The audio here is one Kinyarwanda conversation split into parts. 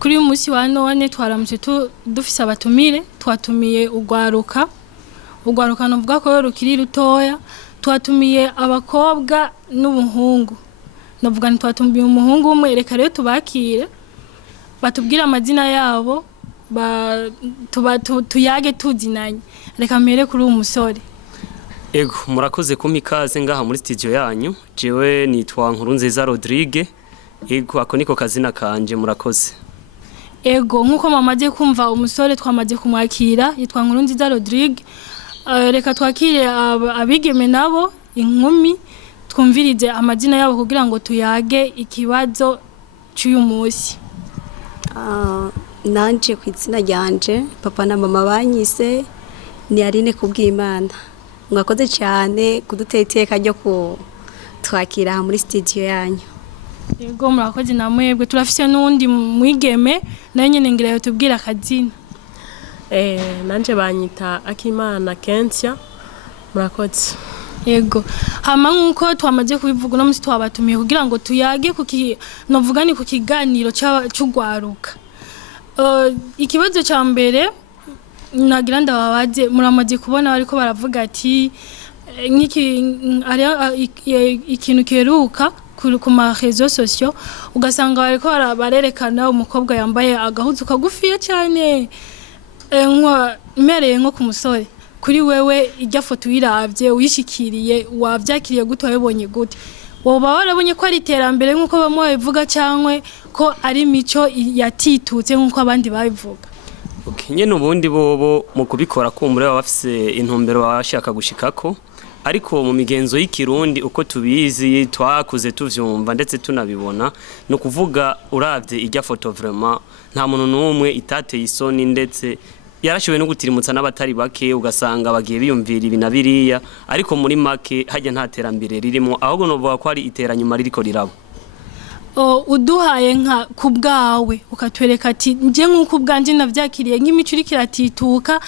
kuri uyu munsi wa none twaramutse dufise abatumire twatumiye urwaruka nuvuga ko rukiri rutoya twatumiye abakobwa n'ubuhungu navuga twatumiye umuhungu umwe reka rero tubakire batubwira amazina yabo tuyage tuzinanye reka mbere kuri uyu musore. Ego murakoze kumikaze ngaha muri studio yanyu jewe nitwa Nkurunziza Rodrigue. Ego ako niko kazina kanje murakoze. Ego nkuko mamaze kumva umusore twamaze kumwakira yitwa Nkurunziza Rodrigue. Reka twakire abigeme nabo inkumi twumvirize amazina yabo kugira ngo tuyage ikibazo cy'uyu munsi. Nanje kwitsina ryanje papa na mama banyise ni Arine kubw'Imana. Mwakoze cyane kuduteteka ryo ku twakira muri studio yanyu. Yego murakoze namwebwe turafise nundi mwigeme nayo nyene ngira yo tubwira akazina. Nanje banyita Akimana Kentia murakoze. Yego hama nkuko twamaze kubivuga no musi twabatumiye kugira ngo tuyage novuga ni ku kiganiro cy'urwaruka. Ikibazo cya mbere nagira ndababaze muramaze kubona bariko baravuga ati ikintu kiheruka ku ma réseaux sociaux ugasanga bariko barerekana umukobwa yambaye agahuzu kagufiya cyane mereye nko ku musore kuri wewe ijya foto yiravye uyishikiriye wavyakiriye gute wabonye gute woba warabonye ko ari iterambere nkuko bamwe babivuga cyangwe ko ari mico yatitutse nkuko abandi babivuga? Nyene ubundi bobo mu kubikora kumbure bafise intumbero bashaka gushikako ariko mu migenzo y'ikirundi uko tubizi twakuze tuvyumva ndetse tunabibona no kuvuga uravye ijya foto vraiment nta muntu numwe itateye isoni ndetse yarashowe no gutirimutsa n'abatari bake ugasanga bagiye biyumvira ibinabiriya ariko muri make hajya nta terambere ririmo ahubwo no vuga ko ari iteranyuma ririko rirabo. Uduhaye nka kubgawe ukatwereka ati nje nkuko ubwanje navyakiriye nk'imico iri kiratituka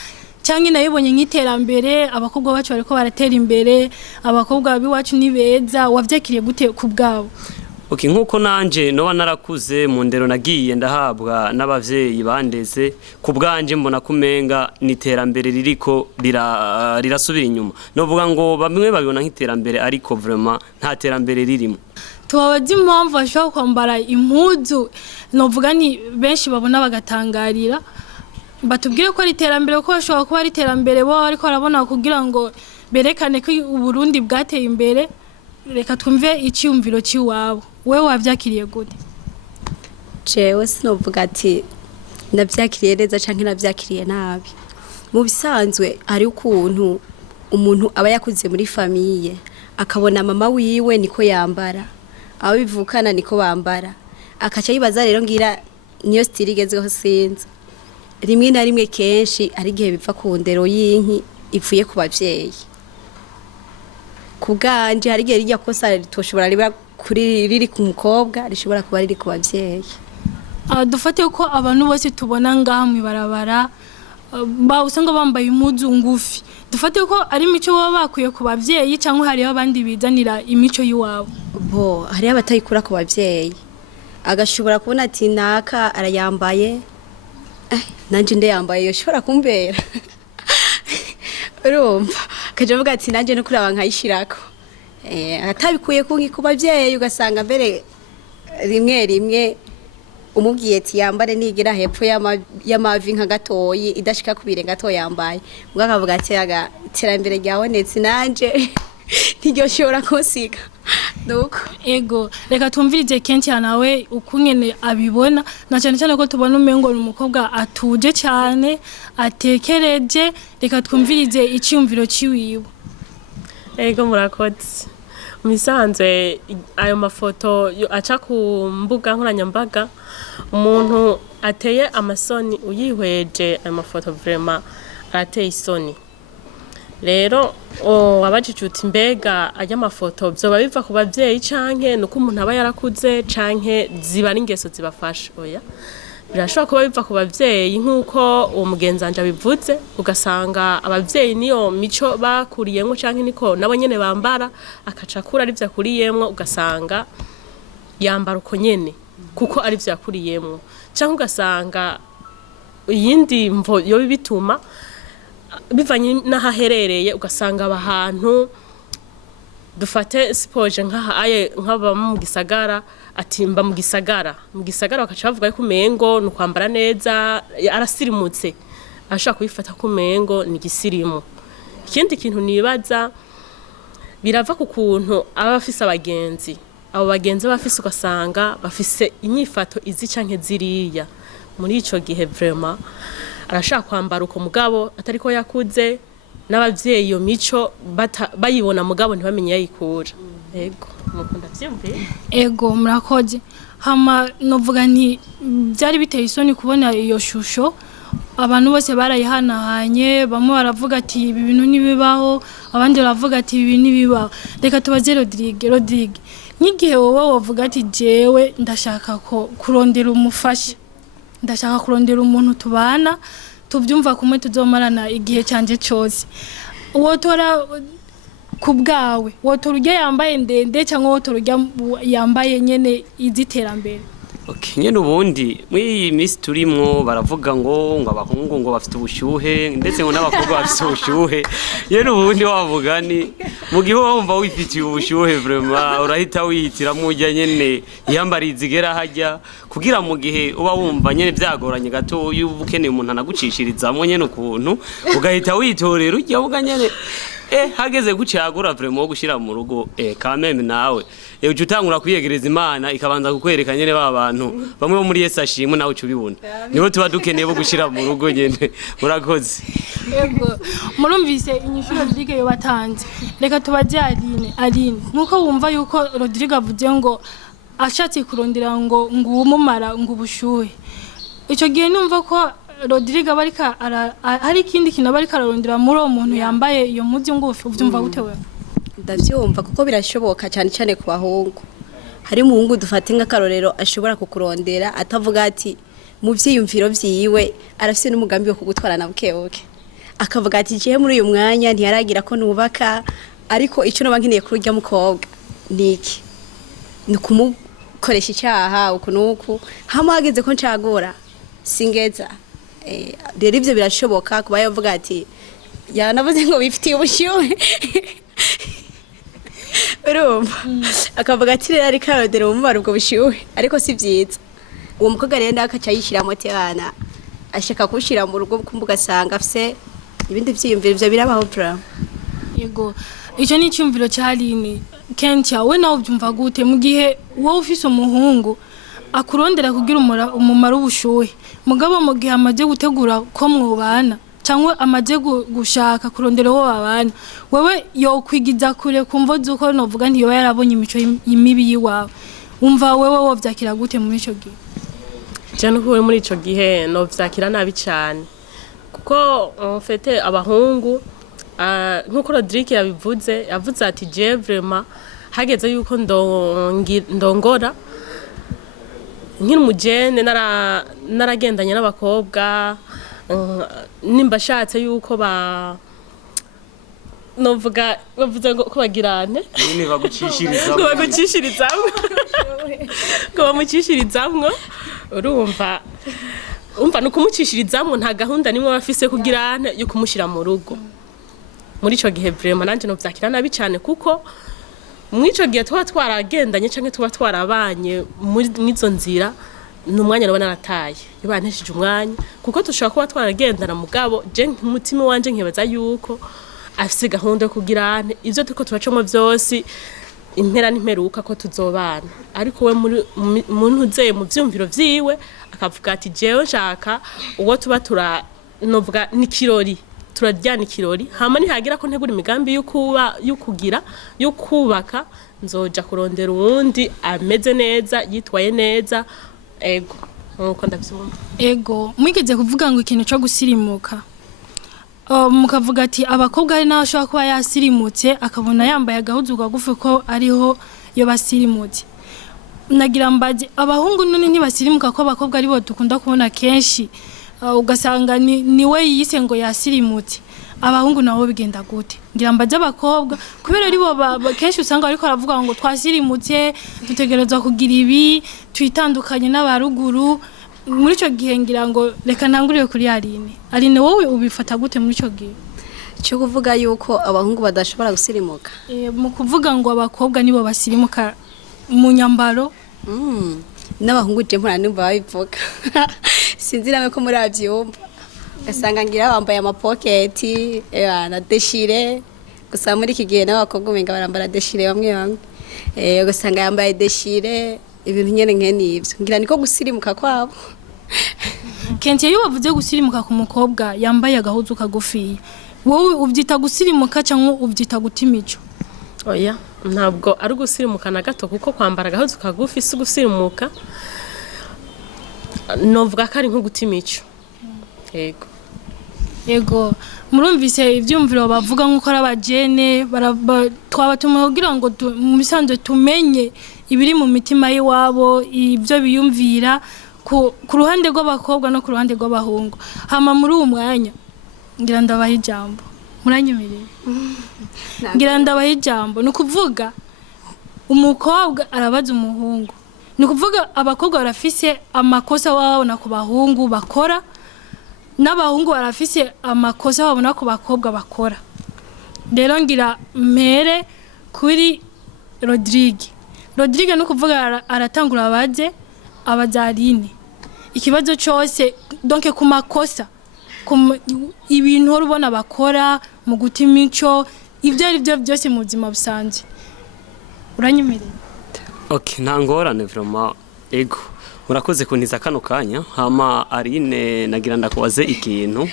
cyangwa nayibonye nk'iterambere abakobwa bacu bariko baratera imbere abakobwa biwacu ni beza wavyakiriye gute kubgawe? Nkuko nanje noba narakuze mu ndero nagiye ndahabwa n'abavyeyi bandeze kubganje mbona kumenga ni terambere ririko rirasubira inyuma novuga ngo bamwe babibona nk'iterambere ariko vraiment nta terambere ririmo. Tubabazi impamvu bashobora kwambara impuzu novuga ni benshi babona bagatangarira batubwire ko ari iterambere ko bashobora kuba ari iterambere bo ariko arabona kugira ngo berekane ko Uburundi bwateye imbere. Reka twumve icyumviro cy'iwabo wewe wavyakiriye gute? Jewe sinovuga ati navyakiriye neza canke navyakiriye nabi. Mu bisanzwe ari ukuntu umuntu aba yakuze muri famiye akabona mama wiwe niko yambara abo bivukana niko bambara akaca yibaza rero ngira niyo style igezweho sinzi rimwe na rimwe kenshi ari gihe bipfa ku ndero y'inki ipfuye ku bavyeyi kubganje hari gihe rijya kosa ritoshobora riba kuri riri ku mukobwa rishobora kuba riri ku bavyeyi. Dufate ko abantu bose tubona ngaha mu barabara usanga bambaye impuzu ngufi dufate ko ari imico baba bakuye ku bavyeyi cyangwa hari abandi bizanira imico yiwabo bo hari abatayikura ku bavyeyi agashobora kubona ati naka arayambaye nanje nde yambaye yoshobora kumbera urumva kaje vuga ati nanje no kuraba nkayishirako atabikuye ku bavyeyi ugasanga mbere rimwe umubwiye ati yambare nigira hepfo y'amavi nka gatoyi idashika kubire gato yambaye mbwa akavuga ati terambere ryabonetse nanje ntiryo shobora kosiga nuko. Ego reka tumvirize Kentia nawe ukungene abibona na cyane cyane ko tubona umengo umukobwa atuje cyane atekereje reka twumvirize icyumviro ciwiwe. Ego murakoze misanzwe ayo mafoto aca ku mbuga nkoranyambaga umuntu ateye amasoni uyihweje ayo mafoto vraiment ateye isoni rero wabajicuta mbega ajya mafoto byoba biva ku bavyeyi canke nuko umuntu aba yarakuze canke ziba ari ingeso zibafasha oya birashobora kuba biva ku bavyeyi nkuko uwo mugenzanje bivuze ugasanga abavyeyi niyo mico bakuriyemwe canke niko nabo nyene bambara akaca kura ari vyakuriyemwe ugasanga yambara uko nyene kuko ari byo yakuriyemo cyangwa ugasanga iyindi mvo yo bituma bivanye n'ahaherereye ugasanga abahantu dufate sipoje nk'aba mu gisagara ati mba mu gisagara bakaca bavuga ko umengo ni ukwambara neza arasirimutse ashaka kubifata ko umengo ni gisirimu. Ikindi kintu nibaza birava ku kuntu aba bafise abagenzi, abo bagenzi bafise ugasanga bafise inyifato izi canke ziriya. Muri ico gihe vraiment arashaka kwambara uko mugabo atariko yakuze, n'abavyeyi iyo mico bayibona mugabo ntibamenye yayikura. Ego mukunda vyumve. Ego murakoze. Hama novuga nti byari biteye isoni kubona iyo shusho, abantu bose barayihanahanye, bamwe baravuga ati ibi bintu nibibaho, abandi baravuga ati ibi nibibaho. Reka tubaze Rodrigue, n'igihe wowe wavuga ati jewe ndashaka ko kurondera umufasha, ndashaka kurondera umuntu tubana tuvyumva kumwe tuzomarana igihe canje cyose, wotora kubgawe wotora urya yambaye ndende cyangwa wotora urya yambaye nyene iziterambere? Okay, nyene ubundi muri misi turimwo baravuga ngo abahungu ngo bafite ubushyuhe ndetse ngo n'abakobwa bafite ubushyuhe. Nyene ubundi wavuga ni mu gihe wumva wifitiye ubushyuhe vraiment urahita wihitiramo ujya nyene yambariye zigera hajya, kugira mu gihe uba wumva nyene byagoranye gato ukeneye umuntu anagucishirizamo nyene ukuntu ugahita witorera ujya uvuga nyene hageze gucagura vraiment gushira mu rugo kameme nawe uje utangura kwiyegereza Imana ikabanza kukwereka nyene babantu bamwe bo muri Yesu ashimwe nawe ucubibona niho tuba dukeneye bo gushira mu rugo nyene. Murakoze. Yego murumvise inyishuro Rodrigue yo batanze. Reka tubaje Aline nuko wumva yuko Rodrigue avuze ngo ashatse kurondera ngo umumara ngo ubushuhe, ico gihe numva ko Rodrigue barika hari ikindi kintu barika ararondera muri uwo muntu yambaye iyo muzi ngufi. Uvyumva gute wewe? Ndavyumva kuko birashoboka cyane ku bahungu. Hari umuhungu dufate nk'akarorero ashobora kukurondera atavuga ati mu vyiyumviro vyiwe arafise n'umugambi wo kugutwarana bukebuke, akavuga ati je muri uyu mwanya ntiyaragira ko nubaka, ariko ico noba nkeneye kurya mukobwa niki ni kumukoresha icyaha ukunuku hamageze ko ncagura singeza. Rero ivyo birashoboka kuba yavuga ati yanavuze ngo bifitiye ubushyuhe urumva akavuga ati rero ariko arondera umumaro ubwo bushyuhe, ariko si byiza. Uwo mukobwa rero ndakaca yishiramo tebana ashaka kushira mu rugo kumbuga sanga afise ibindi vyiyumviro vyo birabaho bra. Yego ico ni cyumviro cyarine kencha we nawe ubyumva gute mu gihe wowe ufise umuhungu akurondera kugira umumaro ubushuhe mugabo mu gihe amaze gutegura ko mwubana cyangwa amaze gushaka kurondera wo babana, wewe yo kwigiza kure kumvo zuko novuga nti yo yarabonye imico imibi yiwawe, umva wewe wo vyakira gute muri ico gihe? Cyane ko muri ico gihe no vyakira nabi cyane kuko mfete abahungu nkuko Rodrigue yavuze ati je vraiment hageze yuko ndongora nkiri mujene naragendanye n'abakobwa nimba shatse yuko novuga bavuze ngo ko bagirane nyine bagucishirizamwe ko bamucishirizamwe urumva nukumucishirizamwe nta gahunda nimwe bafise kugirane yo kumushira mu rugo. Muri ico gihe vraiment nanje no vyakira nabi cyane kuko mwico gihe twaragendanye canke twarabanye mwizo nzira numwanya nabona nataye ibanteshije umwanya kuko tushaka kuba twaragendana mugabo je nk'umutima wanje nkibaza yuko afise gahunda yo kugirane ivyo tuko tubacamo vyose impera n'imperuka ko tuzobana, ariko we muntu uzeye mu vyumviro vyiwe akavuga ati jewe nshaka uwo tuba novuga nikirori turaryana ikirori hama nihagira ko ntegura imigambi yo kubaka nzoja kurondera uwundi ameze neza yitwaye neza. Ego nkuko ndavyumva. Ego mwigeze kuvuga ngo ikintu cyo gusirimuka mukavuga ati abakobwa ari naho ashobora kuba yasirimutse akabona yambaye agahuzu kagufi ko ariho yo basirimutse. Nagira mbaje abahungu none ntibasirimuka ko abakobwa ari bo dukunda kubona kenshi ugasanga niwe yise ngo yasirimutse, abahungu nabo bigenda gute ngira mbaje abakobwa kubera ari bo kenshi usanga ariko aravuga ngo twasirimutse dutegerezwa kugira ibi twitandukanye n'abaruguru muri ico gihe ngira ngo reka ntangurire kuri Aline wowe ubifata gute muri ico gihe cyo kuvuga yuko abahungu badashobora gusirimuka mu kuvuga ngo abakobwa nibo basirimuka mu nyambaro n'abahungu je mpora numva babivuga sinzi nawe ko muri avyumva gasanga ngira bambaye amapoketi na deshire gusa muri iki gihe n'abakobwa umenga barambara deshire bamwe ugasanga yambaye deshire ibintu nyene nk'ivyo ngira niko gusirimuka kwabo kenshi iyo bavuze gusirimuka ku mukobwa yambaye agahuzu kagufi wowe ubyita gusirimuka cyangwa ubyita gutimico oya ntabwo ari gusirimuka na gato kuko kwambara agahuzu kagufi si gusirimuka novuga ko ari nko gutimico yego murumvise ivyumviro bavuga nko ari abajene twabatuma kugira ngo mu bisanzwe tumenye ibiri mu mitima y'iwabo ibyo biyumvira ku ruhande rw'abakobwa no ku ruhande rw'abahungu hama muri uwo mwanya ngira ndabaha ijambo muranyemereye ngira ndabaha ijambo ni ukuvuga umukobwa arabaza umuhungu ni ukuvuga abakobwa barafise amakosa babona ku bahungu bakora n'abahungu barafise amakosa babona ku bakobwa bakora rero ngira mpere kuri Rodrigue no kuvuga aratangura abaza Aline ikibazo cyose donc ku makosa ibintu urubona bakora mu gutimico ibyo ari byo byose mu buzima busanzwe uranyemereye nta ngorane vraiment ego murakoze kuntiza kano kanya hama Aline nagira ndakubaze ikintu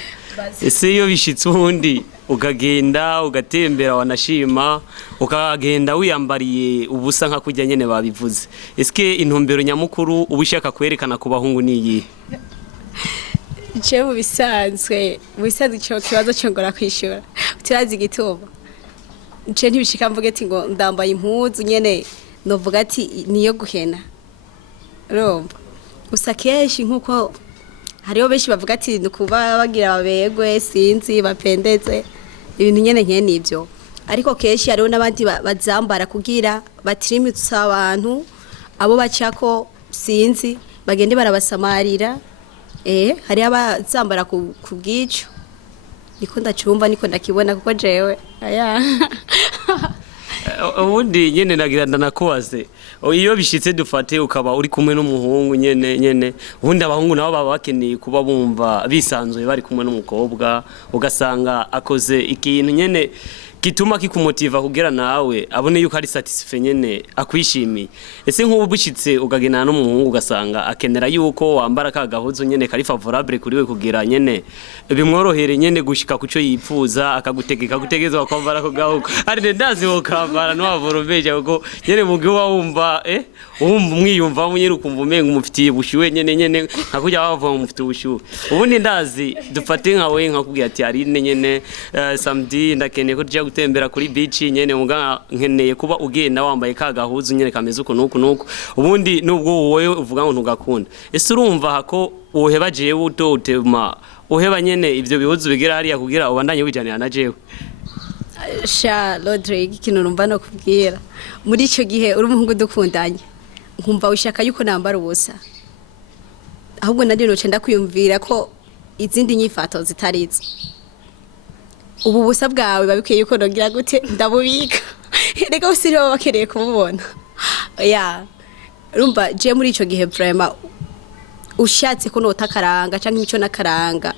ese iyo bishitse ubundi ukagenda ugatembera wanashima ukagenda wiyambariye ubusa nka kujya nyene babivuze eske intumbero nyamukuru ubishaka kwerekana ku bahungu niyi je mu bisanzwe cyo kibazo cyo ngora kwishura turazi igituma je ntibishika mvuge ati ngo ndambaye impuzu nyene novuga ati niyo guhena romba gusa kenshi nkuko hariho benshi bavuga ati nukuba bagira babegwe sinzi bapendeze ibintu nyene nivyo ariko kenshi hariho n'abandi bazambara kugira batirimitse abantu abo bacako sinzi bagende barabasamarira hari abazambara ku bwico niko ndacumva niko ndakibona kuko jewe ubundi nyene nagira ndanakubaze iyo bishitse dufate ukaba uri kumwe n'umuhungu nyene ubundi abahungu nabo baba bakeneye kuba bumva bisanzuye bari kumwe n'umukobwa ugasanga akoze ikintu nyene gituma kikumotiva kugira nawe abone yuko ari satisfait nyene akwishimiye ese nk'ubu bushitse ugagenana n'umuhungu ugasanga akenera yuko wambara ka gahuzu nyene kari favorable kuri we kugira nyene bimworohere nyene gushika kuco yipfuza akagutegeza kwambara ko gahuzu ari ndazi wo kambara no avorobeje kuko nyene mugi wumva umwiyumva nyene ukumva umenga umufitiye bushuwe nyene nkakujya bava umufitiye bushuwe ubundi ndazi dufate nkawe nkakubwira ati ari nyene samedi ndakeneye ko tujya gutembera kuri beach nyene muga nkeneye kuba ugenda wambaye ka gahuzu nyene kameze uko nuko ubundi nubwo wowe uvuga ngo ntugakunda ese urumva hako woheba jewe utotema uheba nyene ivyo bihuzu bigira hariya kugira ubandanye wijanira na jewe Rodrigue ikintu numva no kubwira muri ico gihe uri umuhungu dukundanye nkumva ushaka yuko nambara ubusa ahubwo nari no cenda kwiyumvira ko izindi nyifato zitarizo ubu busa bwawe babikwiye yuko nogira gute ndabubika reka usiriho bakereye kumubona rumva je muri ico gihe vraiment ushatse ko nota karanga canke imico nakaranga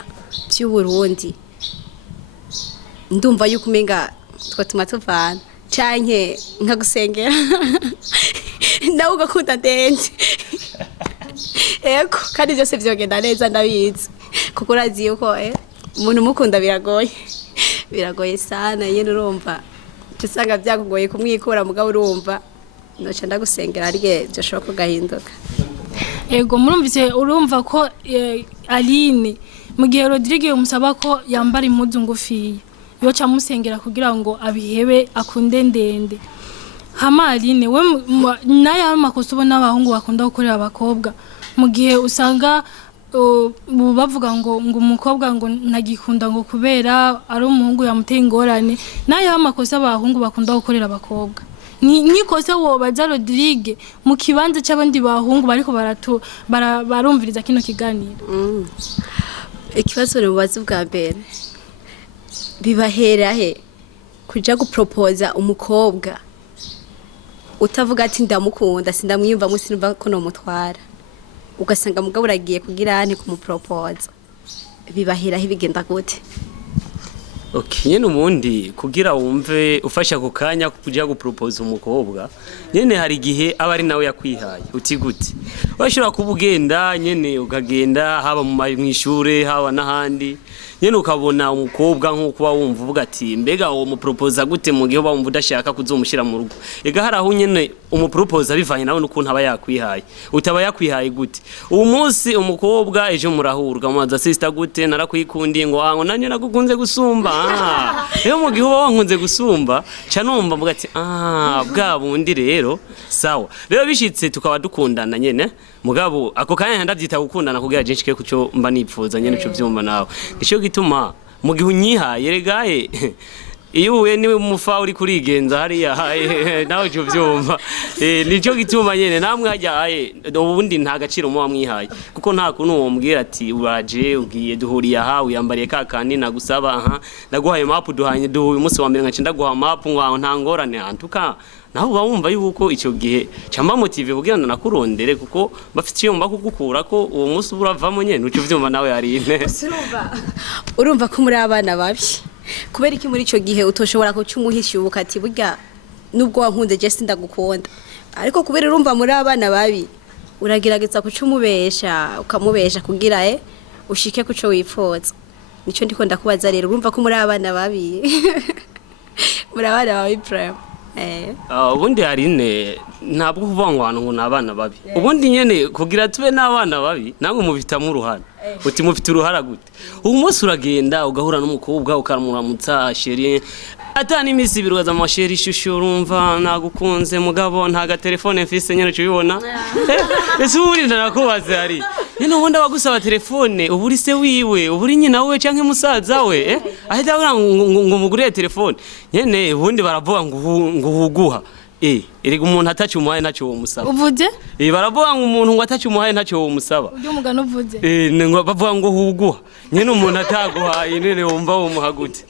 by'u Burundi ndumva yuko umenga twatuma tuvana canke nkagusengera nawe ugakunda dance eko kandi byose vyogenda neza ndabizi kuko urazi yuko umuntu mukunda biragoye sana yene urumva tusanga byakugoye kumwikura mugabo urumva noca ndagusengera arige byo shoko gahinduka ego murumvise urumva ko Aline mu gihe Rodrigue umusaba ko yambara impuzu ngufiye yo camusengera kugira ngo abihebe akunde ndende hama Aline we naye amakosa ubona abahungu bakunda gukorera abakobwa mu gihe usanga bavuga ngo umukobwa ngo ntagikunda ngo kubera ari umuhungu yamuteye ingorane nayo amakosa abahungu bakunda gukorera abakobwa nikose wobaza Rodrigue mu kibanza c'abandi bahungu bariko barumviriza kino kiganiro. Ikibazo rubaza bwa mbere bibahera he kuja gupropoza umukobwa utavuga ati ndamukunda sindamwiyumva musinumva ko no mutwara ugasanga mugabo uragiye kugira ane kumupropoza bibahera he bigenda gute? Okay, nyene umundi kugira wumve ufasha ku kanya kuja gupropose umukobwa nyene hari gihe aba ari nawe yakwihaye uti gute washobora kubugenda nyene ukagenda haba mu ishure haba nahandi nyene ukabona umukobwa nko kuba wumva uvuga ati mbega uwo muproposa gute mu gihe wumva udashaka kuzomushira mu rugo ega haraho nyene umuproposa bivanye nawe nukuntu aba yakwihaye utaba yakwihaye gute uwo munsi umukobwa ejo murahurwa mumaza sister gute narakwikundiye ngo wango nanye nagukunze gusumba rero mu gihe uba wankunze gusumba ca numva mvuga ati bwa bundi rero sawa rero bishitse tukaba dukundana nyene mugabo ako kanya ndavyita gukundana kugira je nshike kuco mba nipfuza nyene cyo vyumva nawe nico gituma mu gihe unyihaye regaye iyo uwe niwe mufa uri kurigenza hariya nawe cyo vyumva nico gituma nyene namwe hajyaye ubundi nta gaciro mu wamwihaye kuko nta kuntu uwo mbwira ati uraje ugiye duhuriye aha uyambariye kakandi nagusaba naguhaye map duhanye duhuye umunsi wa mbere ngace ndaguha map ngwaho nta ngorane antuka naho uba wumva yuko icyo gihe cyamba motive kugira ngo nakurondere kuko bafite iyo mba kugukura ko uwo munsi uravamo nyene uco vyumva nawe yari ine urumva ko muri abana babi kubera iki muri ico gihe utoshobora kucumuhishyubuka ati burya nubwo wankunze je sindagukunda ariko kubera urumva muri abana babi uragerageza kucumubesha ukamubesha kugira ushike kuco wipfoza nico ndiko ndakubaza rero urumva ko muri abana babi muri abana babi prime ubundi hari ne ntabwo kuvuga ngo abantu ngo nabana babi ubundi nyene kugira tube nabana babi namwe mubitamo uruhara uti mufite uruhara gute umunsi uragenda ugahura n'umukobwa ukamuramutsa sheri atani imisi ibirugaza amasheri ishusho urumva nagukunze mugabo nta ga telefone mfise nyene cyo bibona ese uri ndanakubaze hari nyene ubundi abagusaba telefone uburi se wiwe uburi nyina we canke musaza we ahita ura ngo mugurire telefone nyene ubundi baravuga ngo huguha erega umuntu atacyumuhaye ntacyo wo musaba uvuze baravuga ngo umuntu ngo atacyumuhaye ntacyo wo musaba uyo mugano uvuze bavuga ngo huguha nyene umuntu ataguhaye nene wumva wo muhagute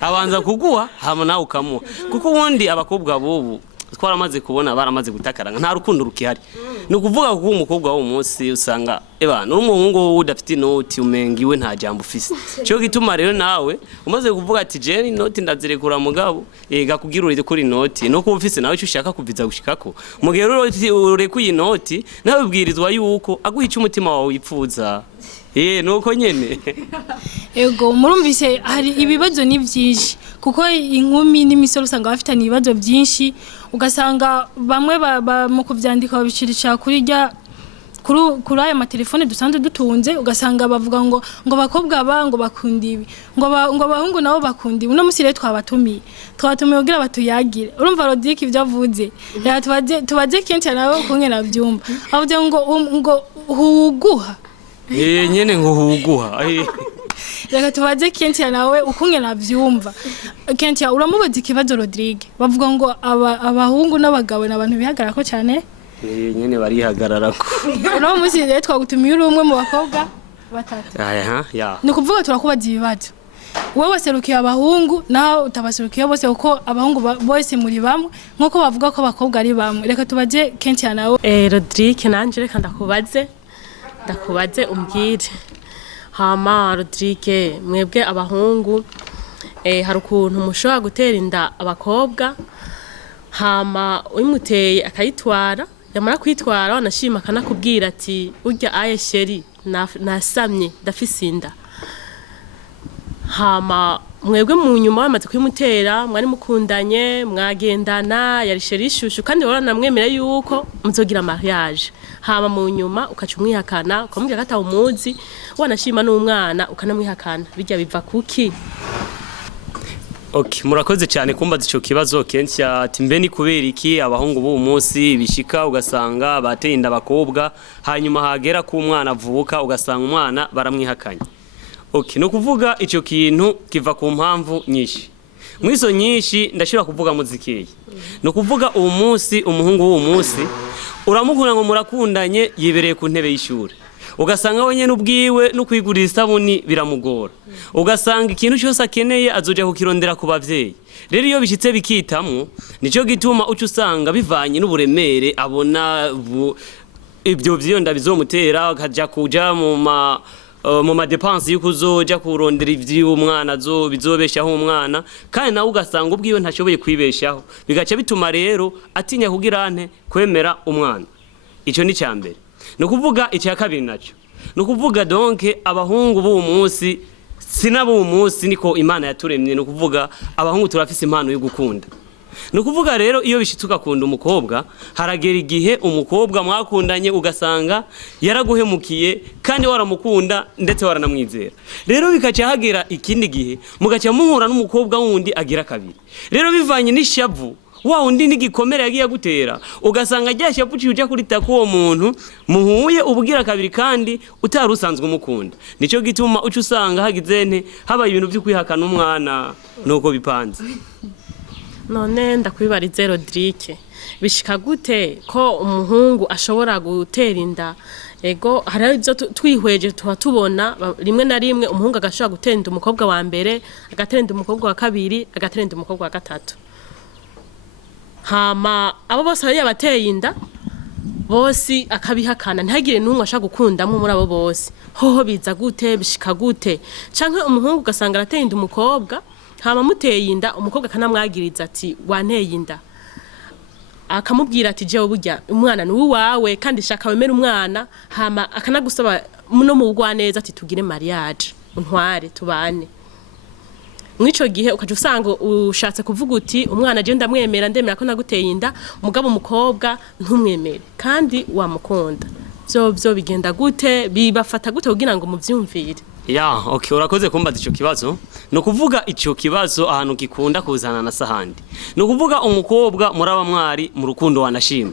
abanza kuguha hama nawe ukamuha kuko ubundi abakobwa bobu twaramaze kubona baramaze gutakaranga nta rukundo rukihari no kuvuga ko umukobwa wo munsi usanga n'umuhungu udafite inoti umengiwe nta jambo ufise cyo gituma rero nawe umaze kuvuga ati je inoti ndazirekura mugabo gakugira uri kuri inoti no kuba ufise nawe cyo ushaka kuviza gushikako mu gihe urekuye inoti nawe bwirizwa yuko aguhica umutima wawe wipfuza nuko nyene ego murumvise hari ibibazo ni byinshi kuko inkumi n'imisoro usanga bafitanye ibibazo byinshi ugasanga bamwe mu kuvyandika babishirica kuri aya matelefone dusanzwe dutunze ugasanga bavuga ngo bakobwa ngo bakunda ibi ngo abahungu nabo bakunda ibi uno musi rero twabatumiye kugira batuyagire urumva Rodrigue ibyo avuze tubaze kenshi nawe kumwe navyumva avuze ngo huguha nyene ngo huguha reka tubaze kenshi nawe ukunge navyumva kenshi uramubaza ikibazo Rodrigue bavuga ngo abahungu n'abagabo n'abantu bihagarara ko cyane nyene barihagararako uno musi rero twagutumiye uri umwe mu bakobwa batatu ni kuvuga turakubaza ibibazo wowe waserukiye abahungu naho utabaserukiye bose kuko abahungu bose muri bamwe nkuko bavuga ko abakobwa ari bamwe reka tubaze kenshi nawe Rodrigue nanje reka ndakubaze umbwire hama Rodrigue mwebwe abahungu hari ukuntu mushobora gutera inda abakobwa hama uyimuteye akayitwara yamara kwitwara wanashima kanakubwira ati urya aye sheri nasamye ndafise inda hama mwebwe mu nyuma bamaze kwimutera mwari mukundanye mwagendana yari sheri ishushu kandi waranamwemera yuko muzogira mariage hama mu nyuma ukaca umwihakana ukamubwira gata umuzi wanashima n'umwana ukanamwihakana bijya biva kuki Okay, murakoze cyane kumbaza ico kibazo kenshi ati mbe ni kubera iki abahungu b'uwo munsi bishika ugasanga bateye inda abakobwa hanyuma hagera ku mwana avuka ugasanga umwana baramwihakanye. Okay, no kuvuga ico kintu kiva ku mpamvu nyinshi. Mwizo nyinshi ndashira kuvuga muzikeye. No kuvuga uwo munsi umuhungu w'uwo munsi uramukunda ngo murakundanye yibereye ku ntebe y'ishuri. Ugasanga wenyene ubwiwe no kwigurira isabuni biramugora. Ugasanga ikintu cyose akeneye azoja kukirondera ku bavyeyi. Rero iyo bishitse bikitamwo nico gituma ucu usanga bivanye n'uburemere abona ibyo vyonda bizomutera akaja kuja mu madepense y'ukuzoja kurondera ivy'umwana bizobeshaho umwana kandi nawe ugasanga ubwiwe ntashoboye kwibeshaho bigaca bituma rero atinya kugira ante kwemera umwana. Ico ni cyambere. No kuvuga icya kabiri naco. No kuvuga donc abahungu b'uwo munsi sinabo umunsi niko Imana yaturemye no kuvuga abahungu turafise impano yo gukunda. No kuvuga rero iyo bishituka kunda umukobwa haragera igihe umukobwa mwakundanye ugasanga yaraguhemukiye kandi waramukunda ndetse waranamwizera. Rero bikaca hagera ikindi gihe mugaca muhura n'umukobwa wundi agira kabiri. Rero bivanye n'ishavu wa undi nigikomere yagiye gutera ugasanga ryashapu cyuja kuri takuwo muntu muhuye ubugira kabiri kandi utarusanzwe umukunda. Nico gituma ucu usanga hagizene haba ibintu byo kwihakana umwana nuko bipanze. None ndakwibarize Rodrigue bishika gute ko umuhungu ashobora gutera inda ego hari ibyo twihweje tubona rimwe na rimwe umuhungu agashobora gutera inda umukobwa wa mbere agatera inda umukobwa wa kabiri agatera inda umukobwa wa gatatu. Hama abo bose ari abateye inda bose akabihakana ntagire n'umwe ashaka gukundamwe muri abo bose. Hoho biza gute bishika gute canke umuhungu ugasanga arateye inda umukobwa hama muteye inda umukobwa kanamwagiriza ati wanteye inda akamubwira ati jewe burya umwana ni uwawe kandi shaka wemera umwana hama akanagusaba no mu bugwaneza ati tugire mariage untware tubane. Mwico gihe ukaje usanga ushatse kuvuga uti umwana je ndamwemera ndemera ko naguteye inda umugabo umukobwa ntumwemere kandi wamukunda. Byo bigenda gute bibafata gute kugira ngo muvyumvire? Okay, urakoze kumbaza ico kibazo. No kuvuga ico kibazo ahantu gikunda kuzana na sahandi. No kuvuga umukobwa muraba mwari mu rukundo wanashima.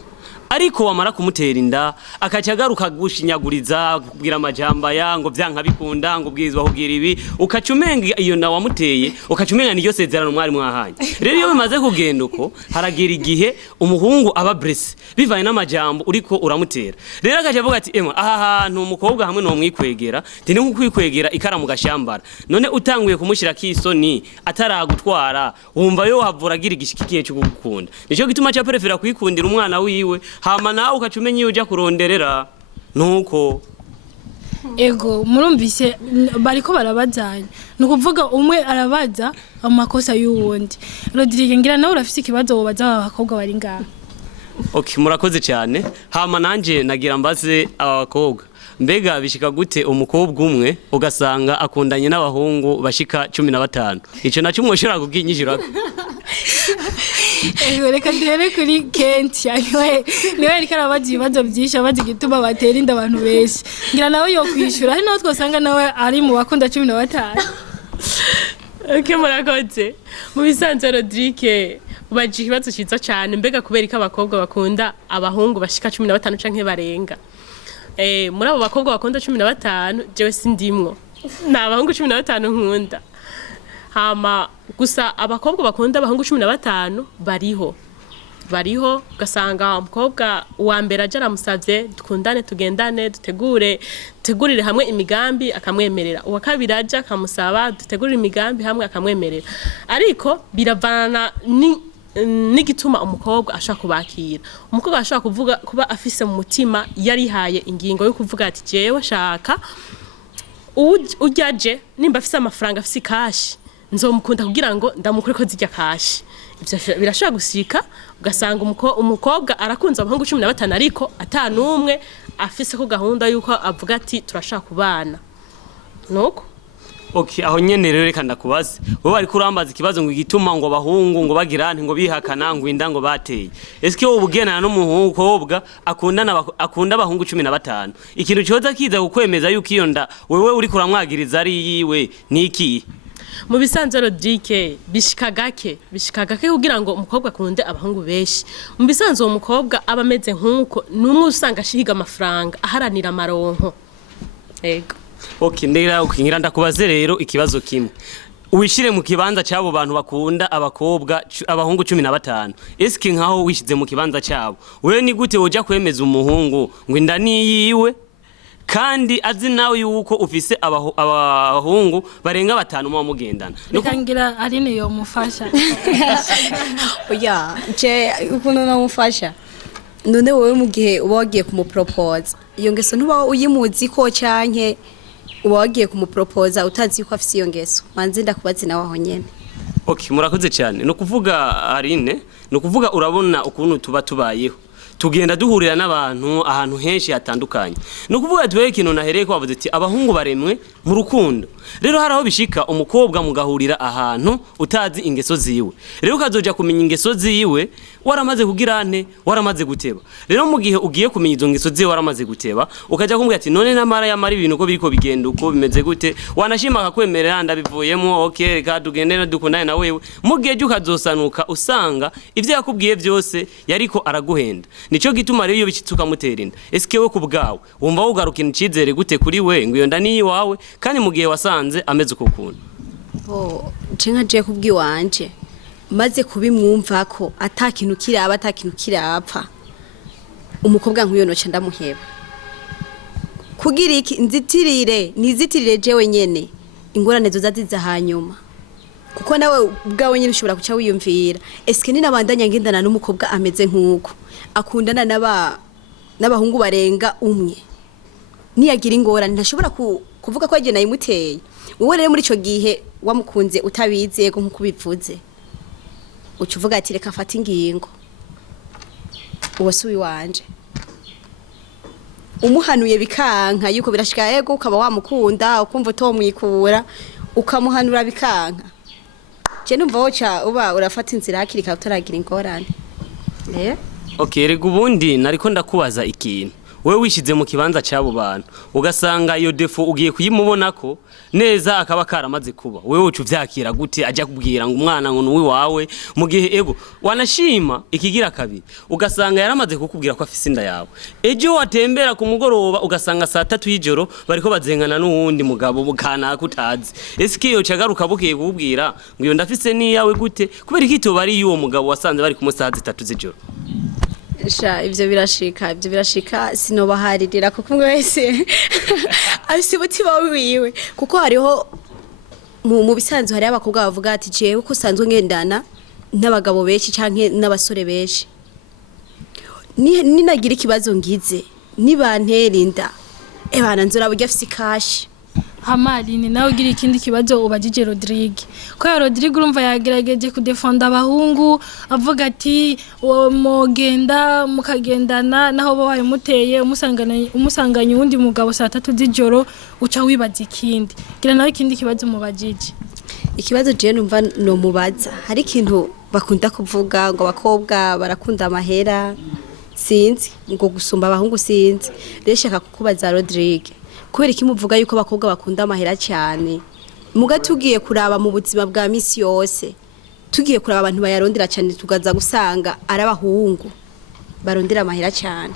Ariko wamara kumutera inda akaca garuka gushinyaguriza kubwira amajamba ya ngo byanka bikunda ngo bwizwa kugira ibi ukacumenga iyo na wamuteye ukacumenga niyo sezerano mwari mwahanye. Rero iyo bimaze kugenda uko haragira igihe umuhungu aba bless bivaye n'amajambo uriko uramutera. Rero akaca avuga ati aha hantu umukobwa hamwe no mwikwegera ndi nko kwikwegera ikaramu gashambara none utanguye kumushira kisoni ataragutwara wumva yo havuragira igishikikiye cyo gukunda. Nico gituma cha prefera kwikundira umwana wiwe hama nawe ukacumenye uja kuronderera nuko ego murumvise bariko barabazanya nukuvuga umwe arabaza amakosa y'uwundi. Rodrigue ngira nawe urafite ikibazo wobaza abakobwa bari ngaho. Okay, murakoze cyane hama nanje nagira mbaze abakobwa mbega bishika gute umukobwa umwe ugasanga akundanye n'abahungu bashika 15. Ico naco mwoshora kuginyishirako. Reka duhere kuri Kent niwe ariko arabaza ibibazo byinshi abaza igituma batera inda abantu benshi ngira nawe yo kwishura hari naho twasanga nawe ari mu bakunda 15. Okay, murakoze mu bisanzwe Rodrigue ubaje ikibazo ciza cyane mbega kubera ko abakobwa bakunda abahungu bashika 15 canke barenga. Muri abo bakobwa bakunda 15 jewe sindimwo na abahungu 15 nkunda. Hama gusa abakobwa bakunda abahungu 15 bariho ugasanga umukobwa wa mbere aje aramusavye dukundane tugendane dutegurire hamwe imigambi akamwemerera. Uwa kabiri aje akamusaba dutegurire imigambi hamwe akamwemerera. Ariko biravana n'igituma umukobwa ashaka kubakira. Umukobwa ashaka kuvuga kuba afise mu mutima yarihaye ingingo yo kuvuga ati jewe shaka ujyaje nimba afise amafaranga afise cash nzomukunda kugira ngo ndamukure ko zijya cash. Ibyo birashaka gusika ugasanga umukobwa arakunza abahungu 15 ariko atanumwe afise ko gahunda yuko avuga ati turashaka kubana nuko. Okay, aho nyene rero reka ndakubaze wowe ari kurambaza ikibazo ngo igituma ngo abahungu ngo bagirante ngo bihakana ngo inda ngo bateye. Eske wowe ubugenana n'umuhungu kobwa akunda abahungu 15 ikintu cyoza kiza kukwemeza yuko iyo nda wewe uri kuramwagiriza ari yiwe niki? mu bisanzwe Rodrigue bishika gake kugira ngo umukobwa akunde abahungu benshi. Mu bisanzwe uwo mukobwa aba ameze nk'uko numwe usanga ashiga amafaranga aharanira amaronko. Ego. Okay, ndera ukingira ndakubaze rero ikibazo kimwe. Wishire mu kibanza cyabo bantu bakunda abakobwa abahungu 15. Eske nkaho wishize mu kibanza cyabo. Wewe ni gute woja kwemeza umuhungu ngo indani yiwe kandi azi nawe yuko ufise abahungu barenga 5 mu mugendana. Bikangira ari niyo mufasha. Oya, je ukuntu namufasha. None wowe mu gihe uba wagiye kumupropose, iyo ngeso ntuba uyimuzi ko canke uba wagiye kumupropose utazi ko afise iyo ngeso. Manzi ndakubazi nawe aho nyene. Okay, murakoze cyane. No kuvuga Arine, no kuvuga urabona ukuntu tuba tubayeho. Tugenda duhurira n'abantu ahantu henshi hatandukanye. No kuvuga tuwe ikintu nahereye ko bavuze ati abahungu baremwe mu rukundo. Rero haraho bishika umukobwa mugahurira ahantu utazi ingeso ziwe. Rero ukazoja kumenya ingeso ziwe waramaze kugirane, waramaze guteba. Rero mu gihe ugiye kumenya izo ngeso ziwe waramaze guteba, ukaja kumbwira ati none namara yamara ibintu ko biriko bigenda uko bimeze gute, wanashima akakwemerera ndabivuyemo, okay reka tugende no dukundane na wewe. Mu gihe ukazosanuka usanga ivyo yakubwiye byose yariko araguhenda. Nico gituma rero iyo bicituka muterinda. Eske we kubgawe wumva ugarukina icizere gute kuri we ngo yonda ni wawe kandi mu gihe wasanze ameze ukukunda. Cenga je kubwiwanje maze kubimwumva ko atakintu kirapfa umukobwa nk'uyo noce ndamuheba kugira iki nzitirire jewe nyene ingorane zo zaziza hanyuma kuko nawe ubwawe nyene ushobora kuca wiyumvira eske ni nabandanya ngendana n'umukobwa ameze nk'uko akundana n'abahungu barenga umwe niyagira ingorane ntashobora kuvuga ko agena yimuteye wowe rero muri ico gihe wamukunze utabize yego nkuko bivuze ucuvuga ati reka afata ingingo uwasubi wanje umuhanuye bikanka yuko birashika yego ukaba wamukunda ukumva utomwikura ukamuhanura bikanka je numva woca uba urafata inzira hakiri ka utaragira ingorane Okay, rego ubundi nariko ndakubaza ikintu. Wewe wishize mu kibanza cyabo bantu ugasanga iyo defo ugiye kuyimubonako neza akaba karamaze kuba. Wewe ucu vyakira gute aja kubwira ngo umwana ngo nuwi wawe mu gihe ego wanashima ikigira kabiri ugasanga yaramaze kukubwira ko afise inda yawe. Ejo watembera ku mugoroba ugasanga saa 3 y'ijoro bariko bazengana n'uwundi mugabo bukana kutazi. Eske yo cagaruka bukiye kukubwira ngo iyo ndafise ni yawe gute kubera ikito bari yuwo mugabo wasanze bari ku musaha 3 z'ijoro. Sha ivyo birashika sinobaharirira kuko umwe wese afise umutima wiwe kuko hariho mu bisanzwe hari abakobwa bavuga ati jewe ko sanzwe ngendana n'abagabo benshi canke n'abasore benshi ninagira ikibazo ngize nibanterinda ebana nzora burya afise kashi Hamarine nawe ugira ikindi kibazo ubajije Rodrigue ko ya Rodrigue urumva yagerageje kudefenda abahungu avuga ati mogenda mukagendana naho babaye muteye umusanganye wundi mugabo saa 3 z'ijoro uca wibaza ikindi gira nawe ikindi kibazo mubajije ikibazo je numva no mubaza hari ikintu bakunda kuvuga ngo abakobwa barakunda amahera sinzi ngo gusumba abahungu sinzi reshaka kukubaza Rodrigue kubera ikimuvuga yuko abakobwa bakunda amahera cyane muga tugiye kuraba mu buzima bwa misi yose tugiye kuraba abantu bayarondera cyane tugaza gusanga ari abahungu barondera amahera cyane.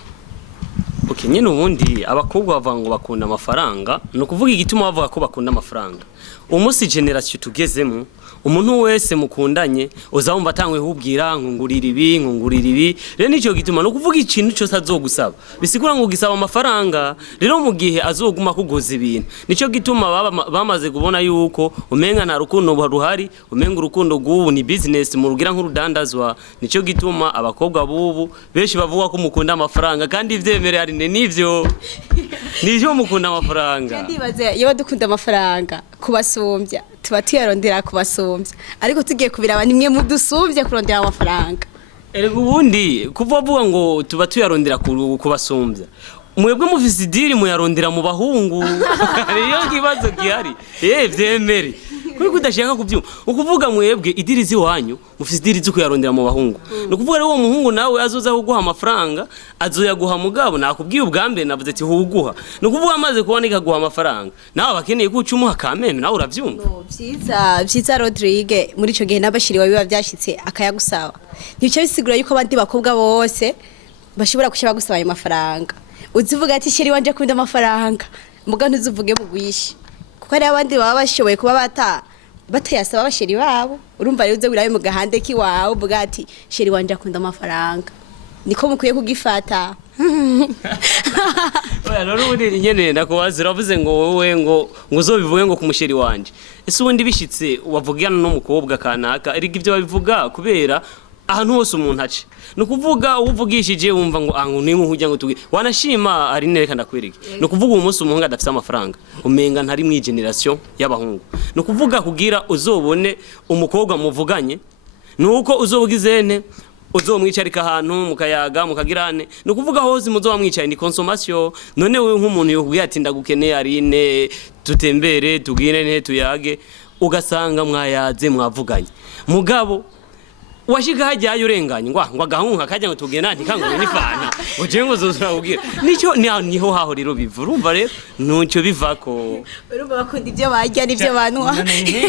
Okay, nyine ubundi abakobwa bavuga ngo bakunda amafaranga no kuvuga igituma bavuga ko bakunda amafaranga umunsi generation tugezemo umuntu wese mukundanye uzawumva atangwe hubwira nkungurira ibi rero nico gituma no kuvuga ikintu cyose azogusaba bisigura ngo gisaba amafaranga rero mu gihe azoguma kugoza ibintu nico gituma bamaze kubona yuko umenga na rukundo ruhari umenga urukundo gubu ni business mu rugira nk'urudandazwa nico gituma abakobwa bubu benshi bavuga ko mukunda amafaranga kandi ivyemere ari nivyo nivyo mukunda amafaranga kandi baze iyo dukunda amafaranga kubasumbya tuba tuyarondera kubasumbya ariko tugiye kubiraba nimwe mudusumbye kurondera amafaranga erego ubundi kuvuga ngo tuba tuyarondera kubasumbya mwebwe mufise idiri muyarondera mu bahungu ariyo kibazo gihari vyemere kuri kudashaka kubyumva ukuvuga mwebwe idirizi wanyu mufise idirizi kuyarondera mu bahungu no kuvuga rero uwo muhungu nawe azoza kuguha amafaranga azoyaguha mugabo nakubwiye ubwambe navuze ati huguha no kuvuga amaze kubona ikaguha amafaranga nawe bakeneye ko ucumuha kameme nawe uravyumva vyiza Rodrigue muri ico gihe nabashiriwe biba vyashitse akayagusaba nico bisigura yuko abandi bakobwa bose bashobora kushaba gusaba ayo mafaranga uzivuga ati sheri wanje akunda amafaranga muga ntuzuvuge mugwishi kuko ari abandi baba bashoboye kuba batayasaba abasheri babo urumva rero uze wirabe mu gahande kiwawe uvuga ati sheri wanje akunda amafaranga niko mukwiye kugifata oya rero ubundi nyene ndakubaza uravuze ngo wowe ngo uzobivuge ngo kumusheri wanje ese ubundi bishitse wavugana n'umukobwa kanaka ariko ivyo babivuga kubera ahantu hose umuntu ace no kuvuga uvugishije wumva ngo angu ni nkujya ngo tugi wanashima ari nereka ndakwereke no kuvuga umunsi umuhungu adafite amafaranga umenga ntari mu generation y'abahungu no kuvuga kugira uzobone umukobwa muvuganye nuko uzobugizene uzomwicarika ahantu mukayaga mukagirane no kuvuga hose muzobamwicaye ni consommation none wewe nk'umuntu yokugira ati ndagukeneye arine tutembere tugire ne tuyage ugasanga mwayaze mwavuganye mugabo washika hajya urenganye ngo agahunka kajya ngo tugena ntikangure n'ifana uje ngo zozura kugira nico niho haho rero bivurumva rero nucyo bivako urumva bakunda ivyo barya n'ivyo banwa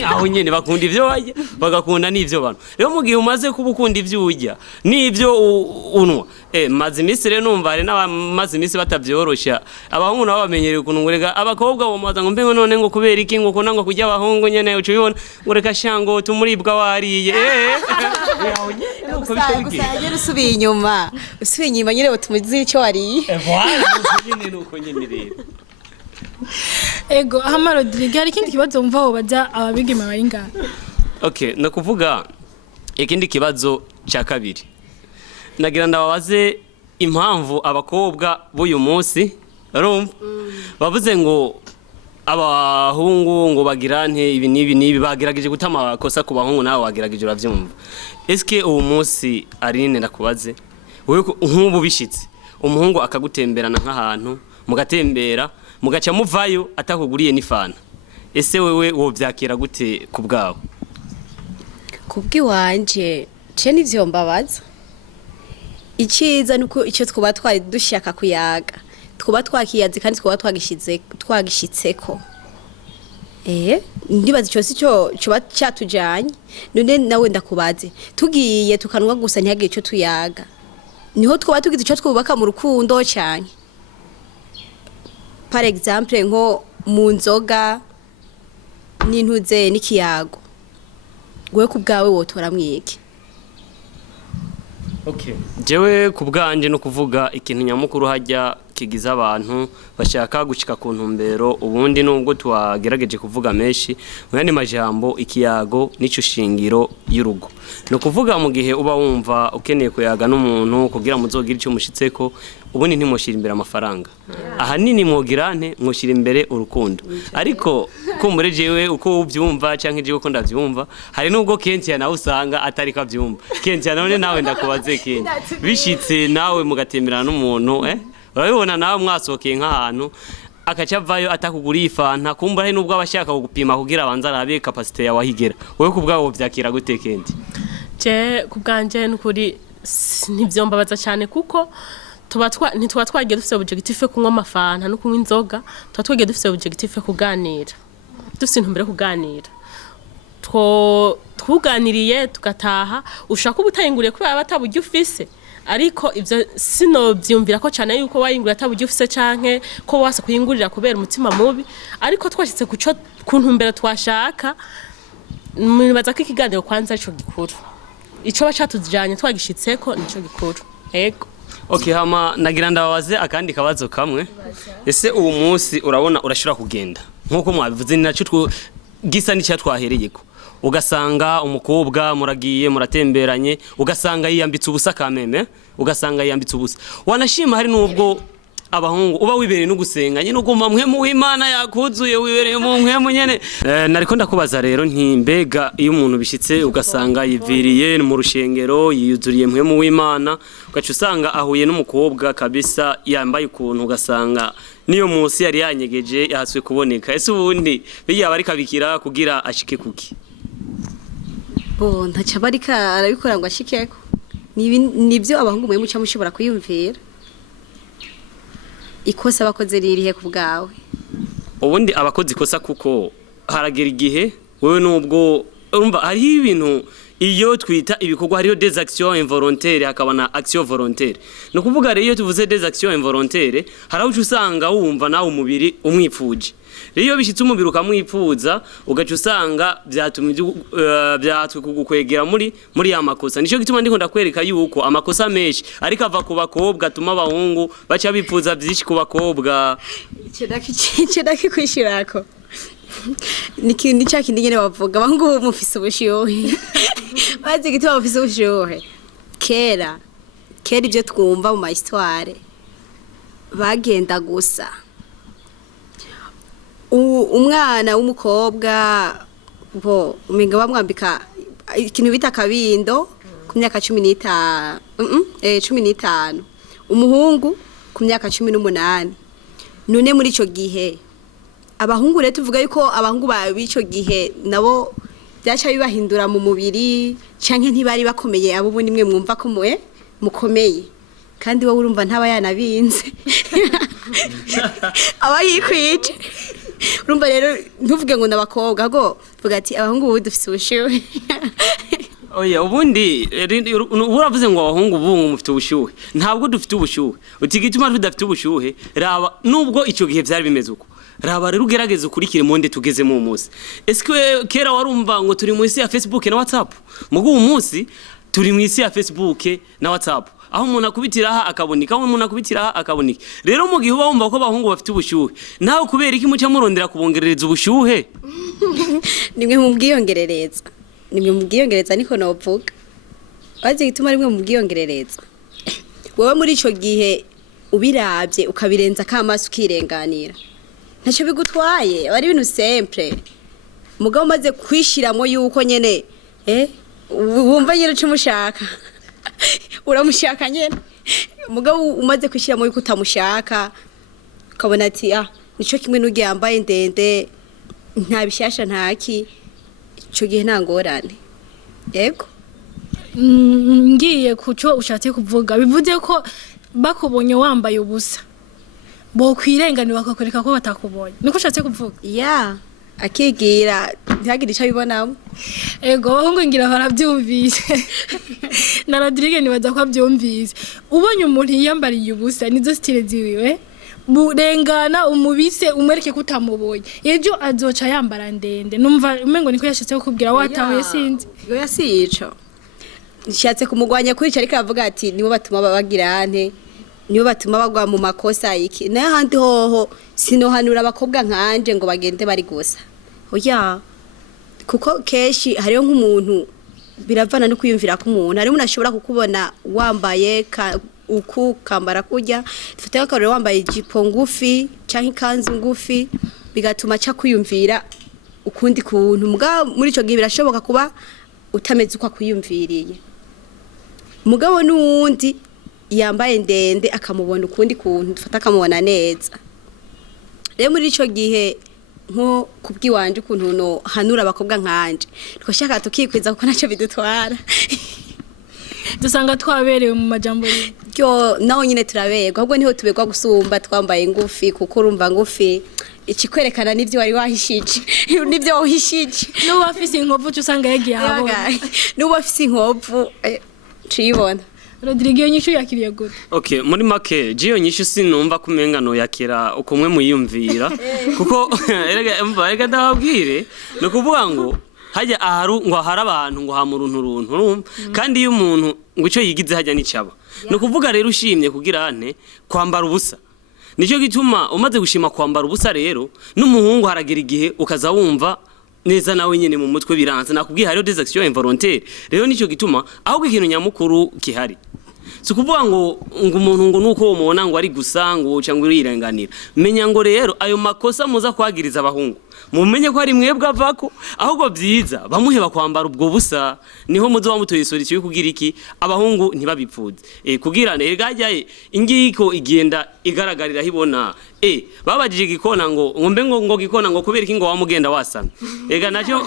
aho nyene bakunda ivyo barya bagakunda n'ivyo banwa rero mu gihe umaze kubukunda ivyo urya n'ivyo unwa maze imisi rero numva hari n'abamaze imisi batavyorosha abahungu nabo bamenyereye ukuntu ngurega abakobwa bo maza ngo mbengo none ngo kubera iki ngo kunanga kujya abahungu nyene uco bibona ngureka shango tumuribwa wariye gusa usubiye inyuma nyine butumuzi icyo wariye ego hama Rodrigue hari ikindi kibazo wumva wobaza ababigeme bari ngaha okay no kuvuga ikindi kibazo cya kabiri nagira ndababaze impamvu abakobwa b'uyu munsi urumva bavuze ngo abahungu ngo bagirante ibi nibi bagerageje gutama abakosa ku bahungu nawe wagerageje uravyumva eske uwo munsi ari nene ndakubaze wewe nk'ubu bishitse umuhungu akagutemberana nk'ahantu mugatembera mugaca muvayo atakuguriye n'ifana ese wewe wo vyakira gute ku bwawe kubwiwanje ce nivyo mbabaza iciza nuko icyo twaba twari dushaka kuyaga twaba twakiyaze kandi twaba twagishitseko ndibaza cyose cyo cyatujanye none nawe ndakubaze tugiye tukanwa gusa ntihagire icyo tuyaga niho twaba tugize icyo twubaka mu rukundo cyane par exemple nko mu nzoga n'intuze n'ikiyago gwe ku bwawe wotora mwiki okay jewe ku bwanje no kuvuga ikintu nyamukuru hajya kigiza abantu bashaka gushika ku ntumbero ubundi nubwo twagerageje kuvuga menshi mwandi majambo ikiyago nico shingiro y'urugo no kuvuga mu gihe uba wumva ukeneye kuyaga n'umuntu kugira muzogira icyo mushitseko ubundi ntimushira imbere amafaranga ahanini mwogirante mwoshira imbere urukundo ariko kumbure jewe uko ubyumva canke jewe ko ndavyumva hari nubwo kenshi nawe usanga atari ko avyumva kenshi none nawe ndakubaze kenshi bishitse nawe mugatemerana n'umuntu urabibona nawe mwasokeye nk'ahantu akacavayo atakuguriye ifanta kumbura he nubwo abashaka kugupima kugira abanza arabe capacité yawe ahigera wewe kubwawo vyakira gute kendi je kubganje n'ukuri ntivyombabaza cyane kuko ntitwa twagiye dufite objectif kunywa amafanta no kunywa inzoga tuba twagiye dufite objectif kuganira dufite intumbero kuganira twuganiriye tugataha ushaka ubutayinguriye kubera bataburyo ufise ariko ivyo sino byumvira ko cyane yuko wayingura ataburyo ufise canke ko wasa kuyingurira kubera umutima mubi ariko twashitse ku ntumbero twashaka mwibaza ko ikiganiro kwanza ico gikuru ico bacatujanye twagishitseko nico gikuru ego okay hama nagira ndababaze akandi kabazo kamwe ese uwo munsi urabona urashira kugenda nkuko mwabivuze ni naco gisa n'icyatwahereyeko ugasanga umukobwa muragiye muratemberanye ugasanga yiyambitse ubusa kameme ugasanga yiyambitse ubusa wanashima hari nubwo abahungu uba wibereye no gusenga nyine ugomba mwemu w'Imana yakuzuye wibereye mu mwemu nyene nariko ndakubaza rero nti mbega iyo umuntu bishitse ugasanga yiviriye mu rushengero yiyuzuriye mwemu w'Imana ugaca usanga ahuye n'umukobwa kabisa yambaye ukuntu ugasanga niyo munsi yari yanyegeje yahaswe kuboneka ese ubundi biya bari kabikira kugira ashike kuki ntaca barika arabikora ngo ashikeko nibyo abahungu mwe muca mushobora kuyumvira ikosa bakoze ririhe ku bwawe ubundi abakoze ikosa kuko haragera igihe wewe nubwo urumva hariho ibintu iyo twita ibikorwa hariyo des actions involontaires hakaba na action volontaire no kuvuga rero iyo tuvuze des actions involontaires haraho usanga wumva nawe umubiri umwipfuje rero bishitse umubiri ukamwipfuza ugaca usanga byatwe kugukwegera muri ya makosa nico gituma ndiko ndakwereka yuko amakosa menshi ariko ava ku bakobwa atuma abahungu baca bipfuza byinshi ku bakobwa cedaki kwishirako ni cya kindi nyene bavuga abahungu mufise ubushyuhe bazi gituma bafise ubushyuhe kera ibyo twumva mu mahistware bagenda gusa umwana w'umukobwa umenga bamwambika ikintu bita akabindo ku myaka 15 umuhungu ku myaka 18 none muri ico gihe abahungu rero tuvuga yuko abahungu babico gihe nabo byacha bibahindura mu mubiri canke ntibari bakomeye abo bo nimwe mwumva ko mukomeye kandi wowe urumva ntaba yanabinze aba yikwije urumva rero ntuvuge ngo ndabakobwa go vuga ati abahungu ubu dufise ubushyuhe oya ubundi uravuze ngo abahungu bungu mufite ubushyuhe ntabwo dufite ubushyuhe utigituma tudafite ubushyuhe raba nubwo ico gihe byari bimeze uko raba rero ugerageze ukurikire monde tugezemo uyu munsi eske kera warumva ngo turi mu isi ya Facebook na WhatsApp mugo uyu munsi turi mu isi ya Facebook na WhatsApp aho umuntu akubitiraha akabonika aho umuntu akubitiraha akabonika rero mu gihe uba wumva ko abahungu bafite ubushyuhe nawe kubera iki muca murondera kubongerereza ubushyuhe nimwe mu bwiyongereza niko novuga bazi gituma rimwe mu bwiyongereza wowe muri ico gihe ubiravye ukabirenza kamaso ukirenganira ntacyo bigutwaye bari ibintu simple mugabo umaze kwishiramo yuko nyene wumva nyene cyumushaka uramushaka nyene mugabo umaze kwishiramo yuko utamushaka ukabona ati nico kimwe n'ugiye yambaye ndende nta bishasha ntaki ico gihe nta ngorane yego ngiye kuco ushatse kuvuga bivuze ko bakubonye wambaye ubusa bo kwirenganira bakakwereka ko batakubonye niko ushatse kuvuga akigira ntihagire icyo abibonamo ego bahungu ngira barabyumvise na Rodrigue nibaza ko abyumvise ubonye umuntu yiyambariye ubusa nizo style ziwiwe burengana umubise umwereke ko utamubonye ejo azoca yambara ndende numva umengo niko yashatse kukubwira watahuye sinzi yasiyico nshatse kumugwanya kuri cyo ariko avuga ati nibo batuma babagirane nibo batuma bagwa mu makosa iki naye handi hoho sinohanura abakobwa nkanje ngo bagende bari gusa oya kuko keshi hariyo nk'umuntu biravana no kwiyumvira ko umuntu ari umuntu ashobora kukubona wambaye uku kambara kujya dufite akarore wambaye ijipo ngufi canke ikanzu ngufi bigatuma cha kwiyumvira ukundi kuntu muri ico gihe birashoboka kuba utameze uko kwiyumviriye mugabo n'uwundi yambaye ndende akamubona ukundi kuntu dufata akamubona neza rero muri ico gihe nko kubwiwanje ukuntu no hanura abakobwa nkanje twashaka tukikwiza kuko naco bidutwara dusanga twaberewe mu majambo ryo naho nyine turaberwa ahubwo niho tubegwa gusumba twambaye ngufi kuko urumva ngufi ikikwerekana nivyo wari wahishije nivyo wahishije no bafise inkovu usanga yagiye habo no bafise inkovu ciyibona Rodrigue nyishu yakiriye gute okay muri make jiyo nyishu sinumva kumengano yakira ukomwe muyumvira kuko erega ndababwire no kuvuga ngo hajya aharu ngo hari abantu ngo hamuruntu kandi iyo umuntu ngo ico yigize hajya nicaba no kuvuga rero ushimye kugira ane kwambara ubusa nico gituma umaze gushima kwambara ubusa rero n'umuhungu haragera igihe ukaza wumva neza nawe nyene mu mutwe biranze nakubwiye hariyo des actions involontaires rero nico gituma ahubwo ikintu nyamukuru kihari si kuvuga ngo umuntu ngo nuko umubona ngo ari gusa ngo cyangwa urirenganira menya ngo rero ayo makosa muza kwagiriza abahungu mumenye ko ari mwebwe avako ahubwo byiza bamuheba kwambara ubwo busa niho muzo bamutoyisora ikibi kugira iki abahungu ntibabipfuze kugira nergajaye ingiko igenda igaragarira hibona babajije igikona ngo ngombe ngo gikona ngo kubera iki ngo wamugenda wasana ega nacyo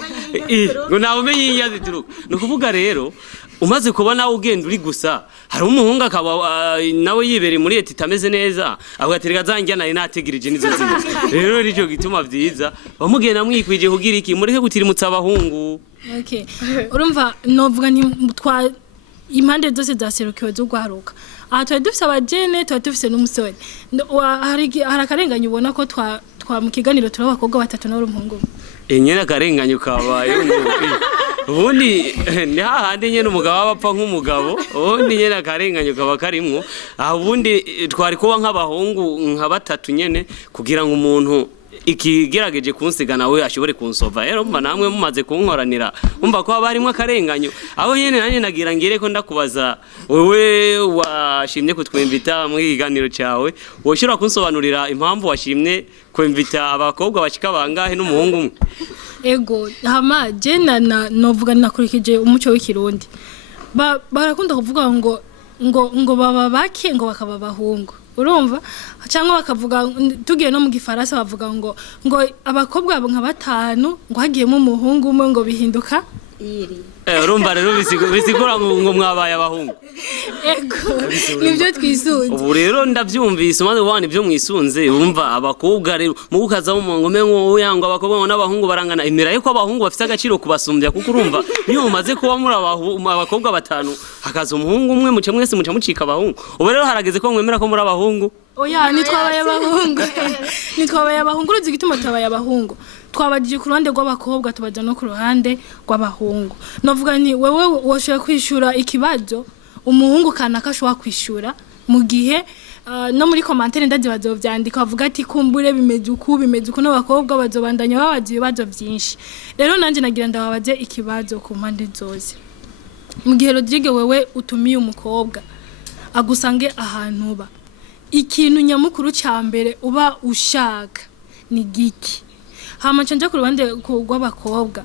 ngo nawe umenye yiyazi turuka no kuvuga rero umaze kubona ugenda uri gusa hari umuhungu akaba nawe yibere muri eti tameze neza agaterega zanjya nari nategirije nizo zindi rero rico gituma byiza bamugenda mwikwije kugira iki mureke gutirimutsa abahungu okay urumva novuga nti impande zose zaserukiwe zo gwaruka aha twari dufise abajene twari dufise n'umusore hari akarenganye ubona ko twa mu kiganiro turi abakobwa batatu n'umuhungu nyene akarenganye kabaye ubundi ni hahandi nyene umugabo abapfa nk'umugabo ubundi nyene akarenganye kaba karimwo ubundi twari kuba nk'abahungu nka batatu nyene kugira ngo umuntu ikigerageje kunsigana we ashobore kunsova rero mba namwe mumaze kunkoranira umva ko abarimwe akarenganyo abo nyene nanye nagira ngire ko ndakubaza wewe washimye kutwemvita mu kiganiro cyawe woshira kunsobanurira impamvu washimye kwemvita abakobwa bashika bangahe n'umuhungu umwe ego hama je novuga nakurikije umuco w'ikirundi barakunda kuvuga ngo baba bake ngo bakaba bahungu urumva cyangwa bakavuga tugiye no mu gifaransa bavuga ngo abakobwa nka batanu ngo hagiyemo umuhungu umwe ngo bihinduka iri urumva rero bisigura ngo mwabaye abahungu ego nibyo twisunze ubu rero ndavyumvise maze ubana ibyo mwisunze urumva abakobwa rero mu gukaza mu ngome ngo yango abakobwa n'abahungu barangana imira yuko abahungu bafite agaciro kubasumbya kuko urumva niyo mumaze kuba muri abakobwa batanu hakaza umuhungu umwe muce mwese muca mucika abahungu ubu rero harageze ko mwemera ko muri abahungu oya nitwabaye abahungu uruzi igituma tabaye abahungu twabagije ku ruhande rw'abakobwa tubaza no ku ruhande rw'abahungu novuga ni wewe washobora kwishura ikibazo umuhungu kanaka ashobora kwishura mu gihe no muri commentaire ndazi bazovyandika bavuga ati kumbure bimeze uku n'abakobwa bazobandanya babaza ibibazo byinshi rero nanje nagira ndababaze ikibazo ku mpande zose mu gihe Rodrigue wewe utumiye umukobwa agusange ahantu ba ikintu nyamukuru cyambere uba ushaka ni giki hama canje ku ruhande rw'abakobwa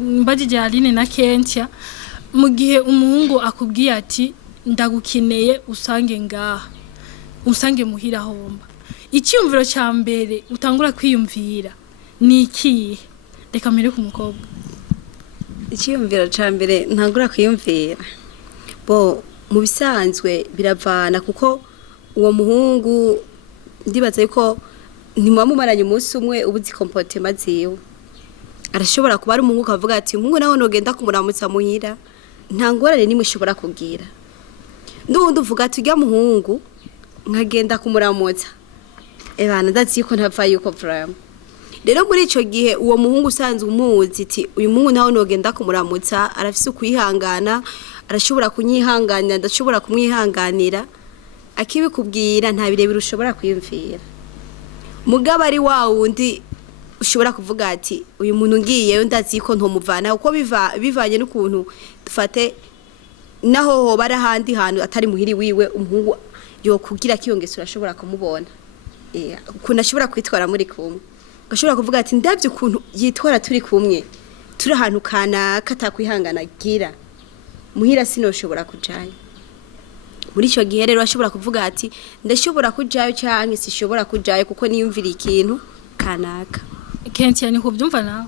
mbajije Aline na Kentia mu gihe umuhungu akubwiye ati ndagukeneye usange ngaha usange muhira homba icyumviro cyambere utangura kwiyumvira ni iki reka mere ku mukobwa icyumviro cyambere ntangura kwiyumvira bo mu bisanzwe biravana kuko uwo muhungu ndibaza yuko ntimumaranye umunsi umwe ubuzi comportement ziwe arashobora kuba ari umuhungu akavuga ati umuhungu nawe nogenda kumuramutsa muhira nta ngorane nimwe ushobora kubwira ndundi uvuga ati ujya muhungu nkagenda kumuramutsa ebana ndazi yuko ntapfa yuko problem rero muri ico gihe uwo muhungu usanzwe umuzi ati uyu muhungu nawe nogenda kumuramutsa arafise kwihangana arashobora kunyihanganira ndashobora kumwihanganira akibikubwira nta birebire ushobora kwiyumvira mugabo ari wundi ushobora kuvuga ati uyu muntu ngiyeyo ndazi ko ntomuvana uko bivanye n'ukuntu dufate naho hoba ari ahandi hantu atari muhiri wiwe umuhungu yo kugira kiyongeso urashobora kumubona ukuntu ashobora kwitwara muri kumwe gashobora kuvuga ati ndavye ukuntu yitwara turi kumwe turi ahantu kana katakwihangana gira muhira sinoshobora kujayo muri ico gihe rero ashobora kuvuga ati ndashobora kujayo cyangwa sishobora kujayo kuko niyumvira ikintu kanaka Kentia ni kubyumva nawe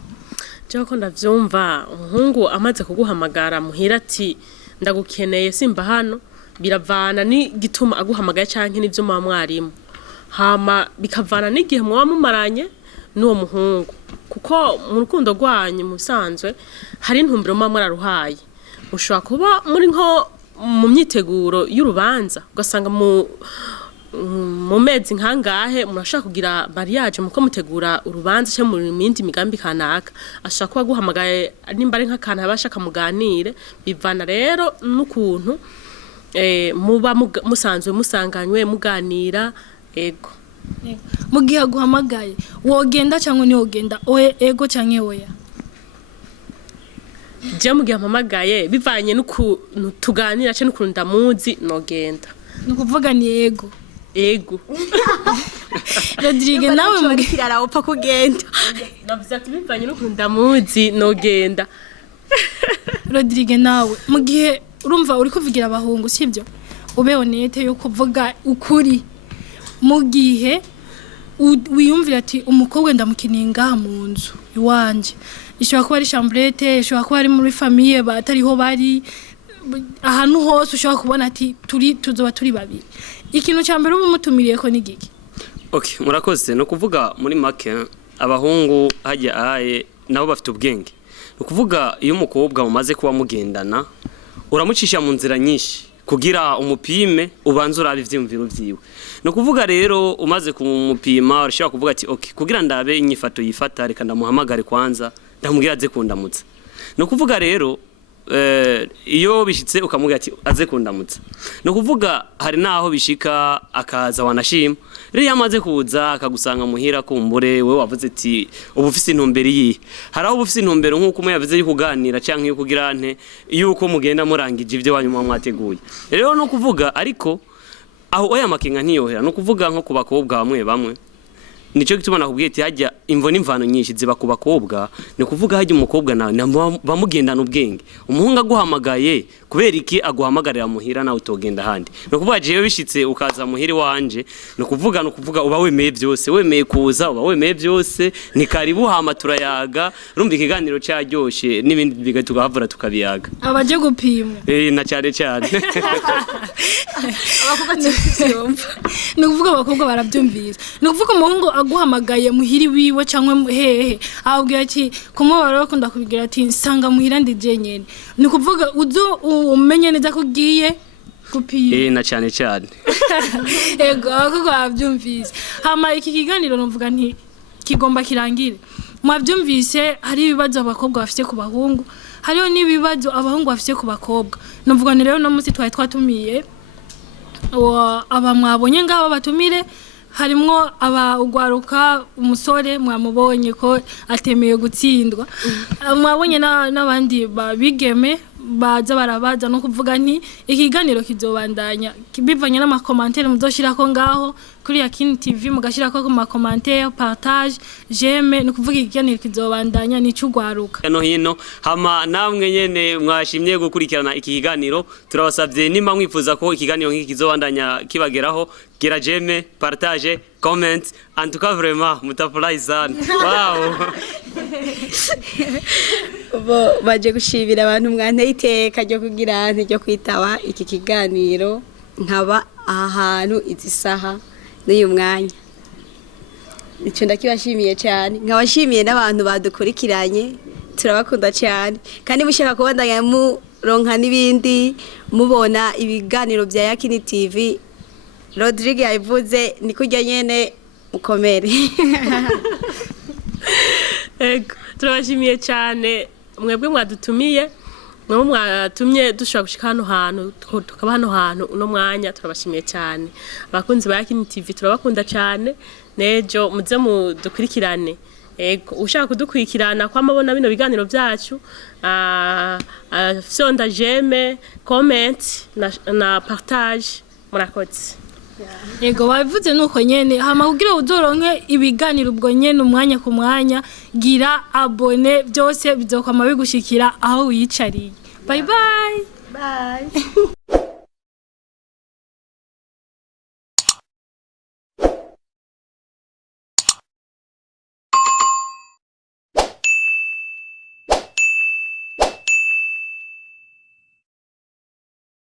cyo ko ndavyumva umuhungu amaze kuguhamagara muhira ati ndagukeneye simba hano biravana ni gituma aguhamagaye canke nivyo mwarimu hama bikavana n'igihe mwa mumaranye n'uwo muhungu kuko mu rukundo rwanyu musanzwe hari intumbero mwararuhaye ushobora kuba muri nko mu myiteguro y'urubanza ugasanga mu mezi nkangahe murashaka kugira mariage muko mutegura urubanza cyo mu mindi migambi kanaka ashaka kuba guhamagaye nimba ari nk'akantu abashaka muganire bivana rero n'ukuntu muba musanzwe musanganywe muganira ego mu gihe aguhamagaye wogenda cyangwa ni wogenda oye ego cyangwa oya je mugihe mpamagaye bivanye n'ukuntu tuganira cyane n'ukuntu ndamuzi nogenda nukuvuga ni ego Rodrigue nawe muri kirara upfa kugenda navuze ati bivanye n'ukuntu ndamuzi nogenda Rodrigue nawe mu gihe urumva uri kuvugira abahungu sibyo ube honete yo kuvuga ukuri mu gihe wiyumvira ati umukobwa ndamukiniye ngaha mu nzu iwanje ishobora kuba ari chambrette ishobora kuba ari muri famille batariho bari ahantu hose ushobora kubona ati tuzoba turi babiri ikintu cya mbere umutumiriye ko ni giki okay murakoze no kuvuga muri make abahungu hajya aye nabo bafite ubwenge no kuvuga iyo umukobwa umaze kuba mugendana uramucisha mu nzira nyinshi kugira umupime ubanze urabe ivyumviro vyiwe no kuvuga rero umaze kumupima urashobora kuvuga ati okay kugira ndabe inyifato yifata reka ndamuhamagare kwanza ndamubwira aze kundamutsa no kuvuga rero iyo bishitse ukamubwira ati aze kundamutsa no kuvuga hari naho bishika akaza wanashima rero yamaze kuza akagusanga muhira kumbure wewe wavuze ati ubufise intumbero yi hari aho ubufise intumbero nkuko umuyavuze yo kuganira canke yo kugira nte yuko mugenda murangije ivyo wanyuma mwateguye rero no kuvuga ariko aho oya makinga ntiyohera no kuvuga nko ku bakobwa bamwe nico gituma nakubwiye ati hajya imvo n'imvano nyinshi ziba ku bakobwa ni kuvuga hajya umukobwa nawe bamugendana ubwenge umuhungu aguhamagaye kubera iki aguhamagarira muhira nawe utogenda handi no kuvuga jewe bishitse ukaza muhiri wanje no kuvuga uba wemeye byose wemeye kuza uba wemeye byose ni karibu hama turayaga rumva ikiganiro cyaryoshe n'ibindi bigatugavura tukabiyaga abaje gupimwa na cyane abakobwa cyumva no kuvuga abakobwa barabyumvira no kuvuga umuhungu aguhamagaye muhiri wiwe cyangwa hehe ahubwo ati kumubara bakunda kubigira ati nsanga muhira ndije nyene ni kuvuga uzo umenye neza ko ugiye gupira na cyane ego abakobwa babyumvise hama iki kiganiro numvuga nti kigomba kirangire mwabyumvise hari ibibazo abakobwa bafite ku bahungu hariho n'ibibazo abahungu bafite ku bakobwa numvuga ni rero no munsi twatumiye aba mwabonye ngabo batumire harimwo urwaruka umusore mwamubonye ko atemeye gutsindwa mwabonye n'abandi babigeme baza barabaza no kuvuga nti ikiganiro kizobandanya bivanye n'amakomantere muzoshirako ngaho kuri Yakini TV mugashirako ku makomantere partage j'aime no kuvuga ikiganiro kizobandanya ni cy'urwaruka no hino hama namwe nyene mwashimye gukurikirana iki kiganiro turabasavye nimba mwifuza ko ikiganiro nk'iki kizobandanya kibageraho gira j'aime partage comment en tout cas vraiment mutafurahi sana wow baje gushibira abantu mwanteye iteka ryo kugira ryo kwitaba iki kiganiro nkaba ahantu izisaha n'uyu mwanya icyo ndakibashimiye cyane nkabashimiye n'abantu badukurikiranye turabakunda cyane kandi mushaka kubandanya muronka n'ibindi mubona ibiganiro bya Yakini TV Rodrigue yavuze ni kujya nyene mukomere ego turabashimiye cyane mwebwe mwadutumiye mwe mwatumye dushobora gushika hano hantu tukaba hano hantu uno mwanya turabashimiye cyane abakunzi ba Yakini TV turabakunda cyane nejo muze mudukurikirane ego ushaka kudukurikirana kwa mabona bino biganiro byacu sonda j'aime comment na partage murakoze Ego wavuze nuko nyene hama kugira uzoronke ibiganiro ubwo nyene umwanya ku mwanya gira abone byose bizokwama bigushikira aho wiyicariye bye bye